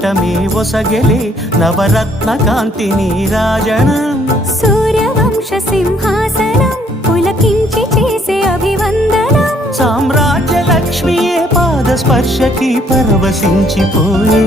వైకుంఠమే ఒసగెలే నవరత్న కాంతి నీరాజనం సూర్యవంశ సింహాసనం పులకించి చేసే అభివందనం సామ్రాజ్య లక్ష్మియే పాద స్పర్శకి పరవశించిపోయే